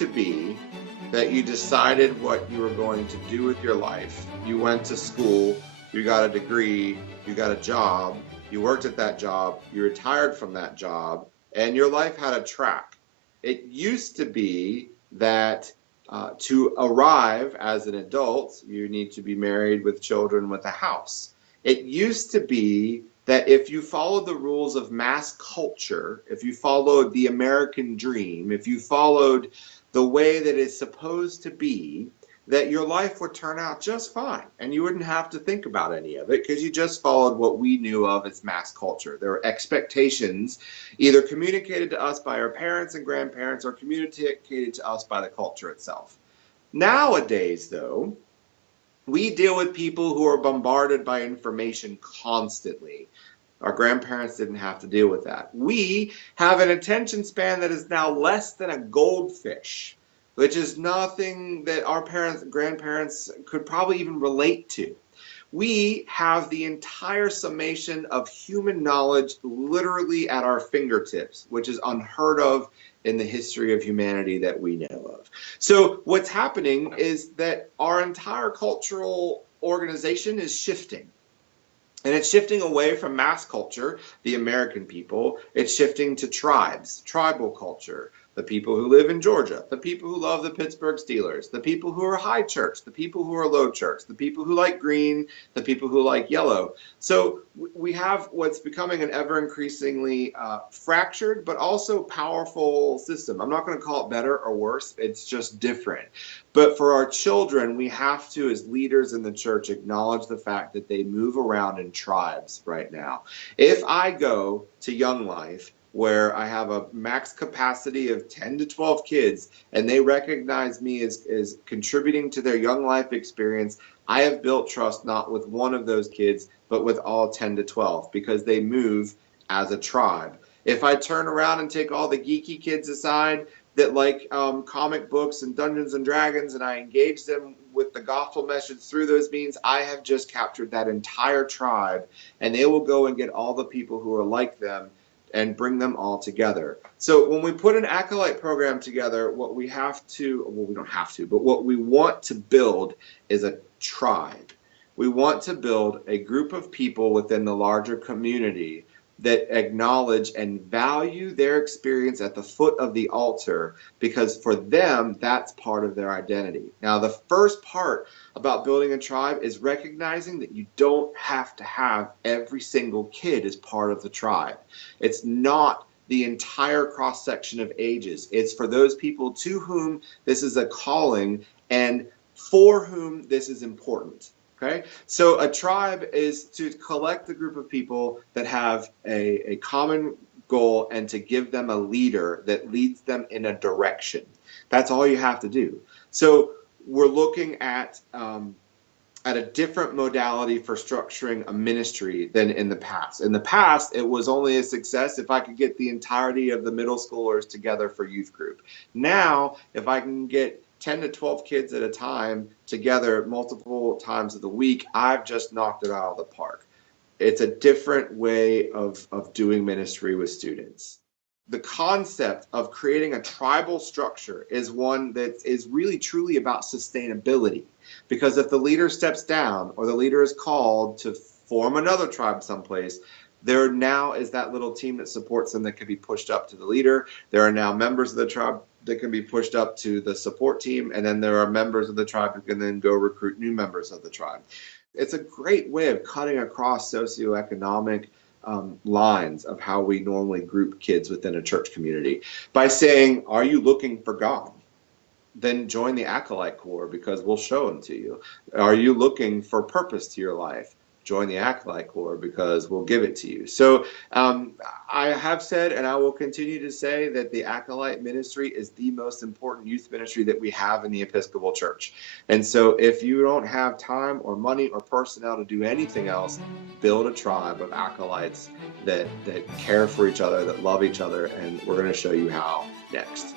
to be that you decided what you were going to do with your life. You went to school, you got a degree, you got a job, you worked at that job, you retired from that job, and your life had a track. It used to be that to arrive as an adult, you need to be married with children with a house. It used to be that if you followed the rules of mass culture, if you followed the American dream, if you followed the way that it's supposed to be, that your life would turn out just fine and you wouldn't have to think about any of it because you just followed what we knew of as mass culture. There were expectations either communicated to us by our parents and grandparents or communicated to us by the culture itself. Nowadays, though, we deal with people who are bombarded by information constantly. Our grandparents didn't have to deal with that. We have an attention span that is now less than a goldfish, which is nothing that our parents and grandparents could probably even relate to. We have the entire summation of human knowledge literally at our fingertips, which is unheard of in the history of humanity that we know of. So what's happening is that our entire cultural organization is shifting. And it's shifting away from mass culture, the American people. It's shifting to tribes, tribal culture, the people who live in Georgia, the people who love the Pittsburgh Steelers, the people who are high church, the people who are low church, the people who like green, the people who like yellow. So we have what's becoming an ever increasingly fractured, but also powerful system. I'm not going to call it better or worse. It's just different. But for our children, we have to, as leaders in the church, acknowledge the fact that they move around in tribes right now. If I go to Young Life, where I have a max capacity of 10 to 12 kids, and they recognize me as contributing to their Young Life experience, I have built trust not with one of those kids, but with all 10 to 12, because they move as a tribe. If I turn around and take all the geeky kids aside that like comic books and Dungeons and Dragons, and I engage them with the gospel message through those means, I have just captured that entire tribe, and they will go and get all the people who are like them and bring them all together. So when we put an acolyte program together, what we have to, well, we don't have to, but what we want to build is a tribe. We want to build a group of people within the larger community that acknowledge and value their experience at the foot of the altar, because for them, that's part of their identity. Now, the first part about building a tribe is recognizing that you don't have to have every single kid as part of the tribe. It's not the entire cross-section of ages. It's for those people to whom this is a calling and for whom this is important. Okay, so a tribe is to collect a group of people that have a common goal and to give them a leader that leads them in a direction. That's all you have to do. So we're looking at a different modality for structuring a ministry than in the past. In the past, it was only a success if I could get the entirety of the middle schoolers together for youth group. Now, if I can get 10 to 12 kids at a time together multiple times of the week, I've just knocked it out of the park. It's a different way of doing ministry with students. The concept of creating a tribal structure is one that is really truly about sustainability, because if the leader steps down or the leader is called to form another tribe someplace, there now is that little team that supports them that can be pushed up to the leader. There are now members of the tribe that can be pushed up to the support team, and then there are members of the tribe who can then go recruit new members of the tribe. It's a great way of cutting across socioeconomic lines of how we normally group kids within a church community by saying, are you looking for God? Then join the Acolyte Corps, because we'll show them to you. Are you looking for purpose to your life? Join the Acolyte Corps, because we'll give it to you. So I have said, and I will continue to say, that the Acolyte ministry is the most important youth ministry that we have in the Episcopal Church. And so if you don't have time or money or personnel to do anything else, build a tribe of acolytes that care for each other, that love each other, and we're going to show you how next.